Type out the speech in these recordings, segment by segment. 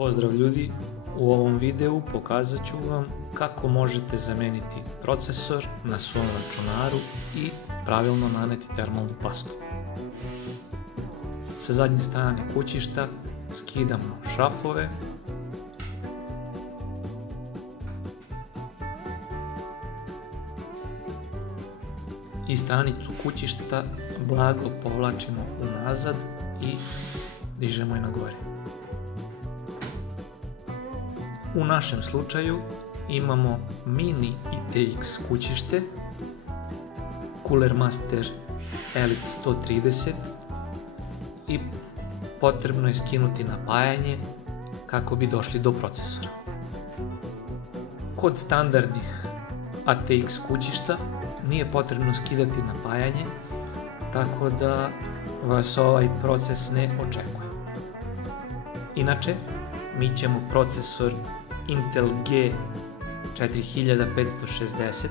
Pozdrav ljudi, u ovom videu pokazat ću vam kako možete zameniti procesor na svom računaru i pravilno naneti termalnu pastu. Sa zadnje strane kućišta skidamo šrafove i stranicu kućišta blago povlačimo unazad i dižemo je na gore. U našem slučaju imamo mini ITX kućište Cooler Master Elite 130 i potrebno je skinuti napajanje kako bi došli do procesora. Kod standardnih ATX kućišta nije potrebno skidati napajanje, tako da vas ovaj proces ne očekuje. Inače, mi ćemo procesor Intel G4560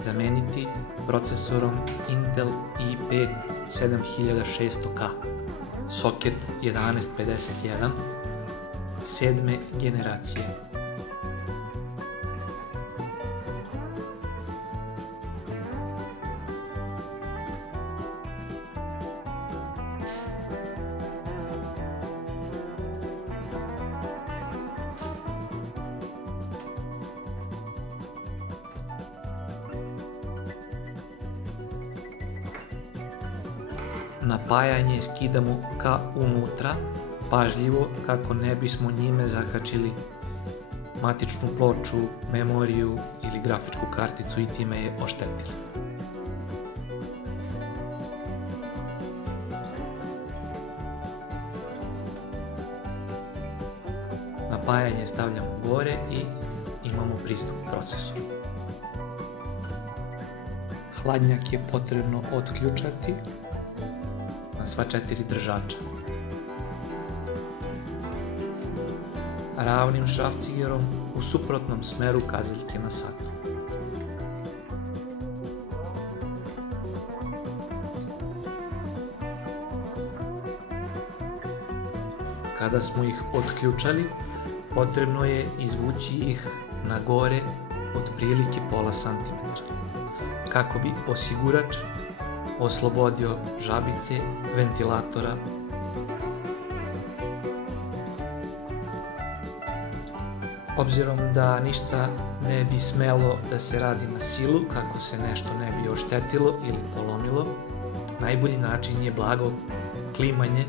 zameniti procesorom Intel i5 7600K soket 1151 7. generacije. Napajanje skidamo ka unutra, pažljivo kako ne bismo njime zakačili matičnu ploču, memoriju ili grafičku karticu i time je oštetili. Napajanje stavljamo gore i imamo pristup procesoru. Hladnjak je potrebno otključati na sva 4 držača. Ravnim šrafcigerom u suprotnom smeru kazaljke na sat. Kada smo ih otključali, potrebno je izvući ih na gore otprilike pola santimetra, kako bi osigurač oslobodio žabice ventilatora. Obzirom da ništa ne bi smelo da se radi na silu kako se nešto ne bi oštetilo ili polomilo, najbolji način je blago klimanje.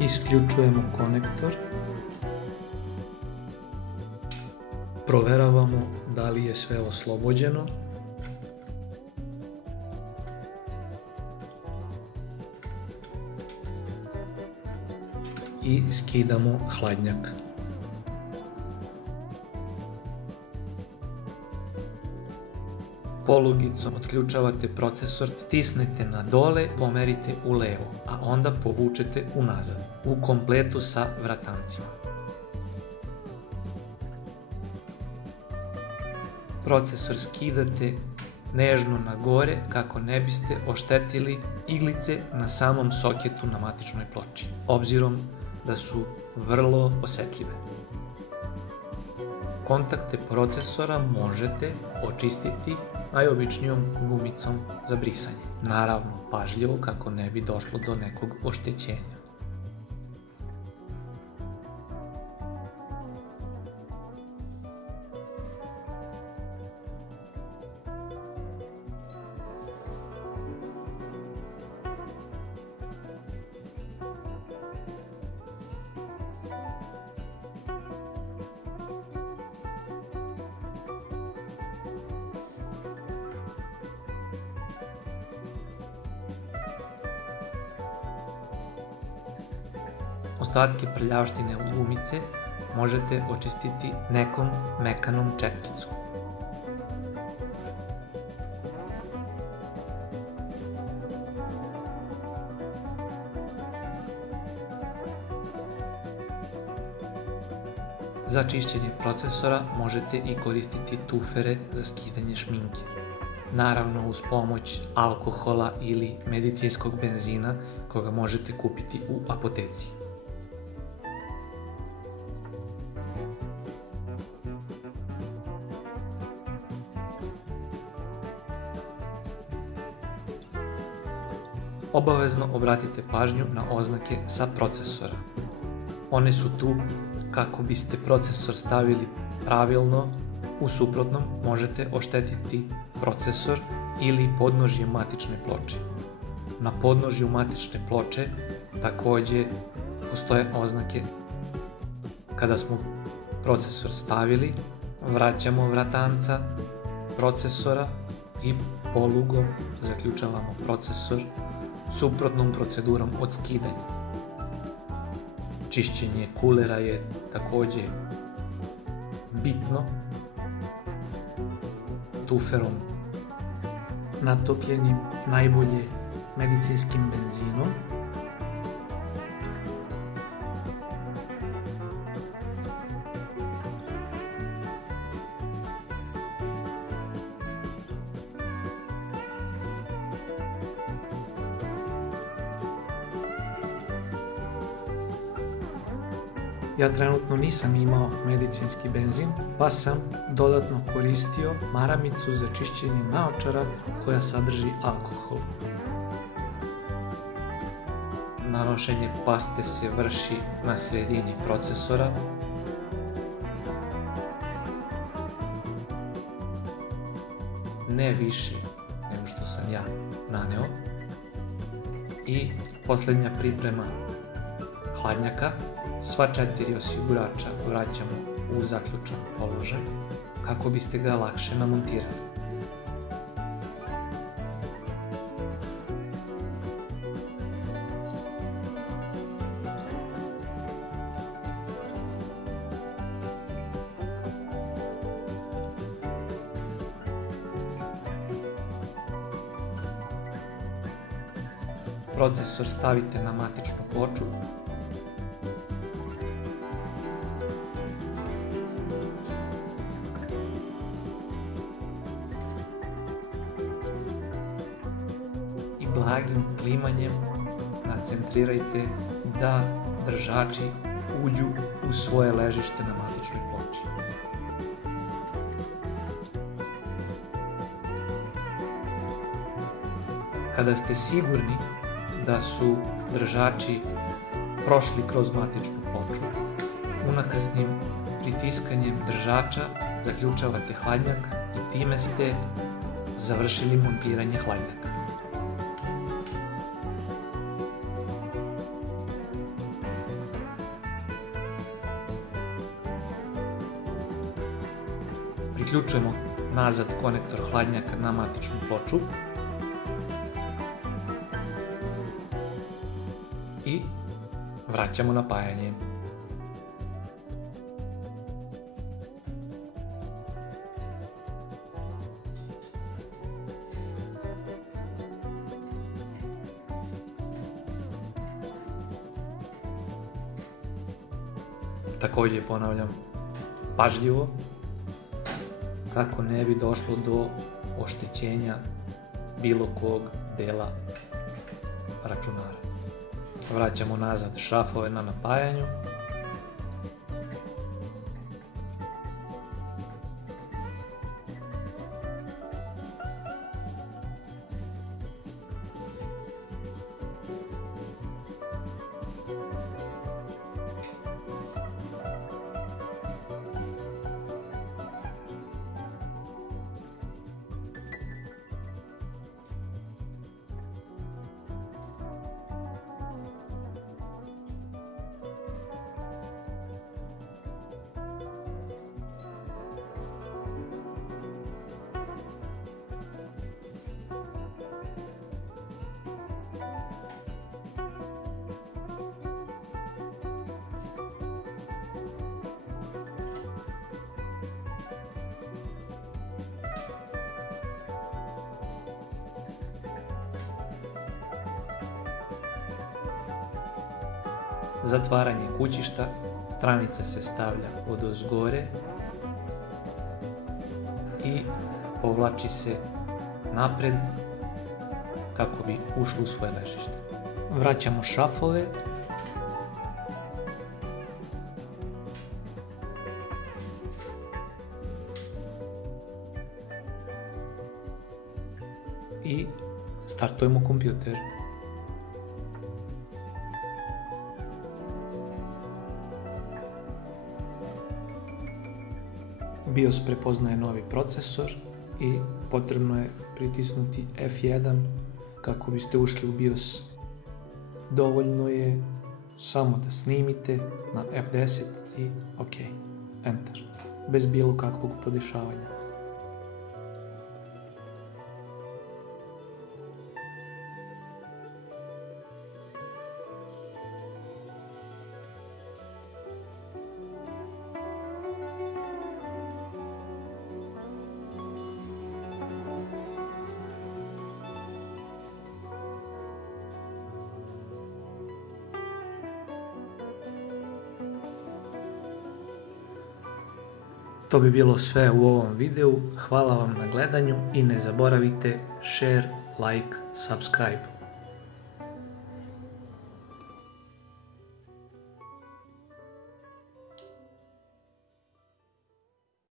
Isključujemo konektor. Proveravamo da li je sve oslobođeno. I skidamo hladnjak. Polugicom otključavate procesor, stisnete na dole, pomerite u levo, a onda povučete unazad, u kompletu sa vratancima. Procesor skidate nežno na gore kako ne biste oštetili iglice na samom soketu na matičnoj ploči, obzirom da su vrlo osetljive. Kontakte procesora možete očistiti najobičnijom gumicom za brisanje, naravno pažljivo kako ne bi došlo do nekog oštećenja. Ostatke prljavštine od gumice možete očistiti nekom mekanom četkicom. Za čišćenje procesora možete i koristiti tufere za skidanje šminke. naravno uz pomoć alkohola ili medicinskog benzina koga možete kupiti u apoteci. Obavezno obratite pažnju na oznake sa procesora. One su tu kako biste procesor stavili pravilno, u suprotnom možete oštetiti procesor ili podnožje matične ploče. Na podnožju matične ploče takođe postoje oznake. Kada smo procesor stavili, vraćamo vratanca procesora i polugom zaključavamo procesor suprotnom procedurom od skidanja. Čišćenje kulera je takođe bitno, tuferom natopljenim, najbolje medicinskim benzinom. Ja trenutno nisam imao medicinski benzin, pa sam dodatno koristio maramicu za čišćenje naočara koja sadrži alkohol. Nanošenje paste se vrši na sredini procesora. Ne više nego što sam ja naneo. I posljednja priprema hladnjaka. Sva 4 osigurača vraćamo u zaključan položaj kako biste ga lakše namontirali. Procesor stavite na matičnu ploču. Blagim klimanjem nacentrirajte da držači uđu u svoje ležište na matičnoj ploči. Kada ste sigurni da su držači prošli kroz matičnu ploču, unakrsnim pritiskanjem držača zaključavate hladnjak i time ste završili montiranje hladnjaka. Priključujemo nazad konektor hladnjaka na matičnu ploču i vraćamo napajanje. Takođe ponavljam, pažljivo, kako ne bi došlo do oštećenja bilo kog dela računara. Vraćamo nazad šrafove na napajanju. Zatvaranje kućišta, stranica se stavlja odozgore i povlači se napred kako bi ušli u svoje ležište. Vraćamo šrafove. I startujemo kompjuter. BIOS prepoznaje novi procesor i potrebno je pritisnuti F1 kako biste ušli u BIOS. Dovoljno je samo da snimite na F10 i OK, Enter, bez bilo kakvog podešavanja. To bi bilo sve u ovom videu, hvala vam na gledanju i ne zaboravite share, like, subscribe.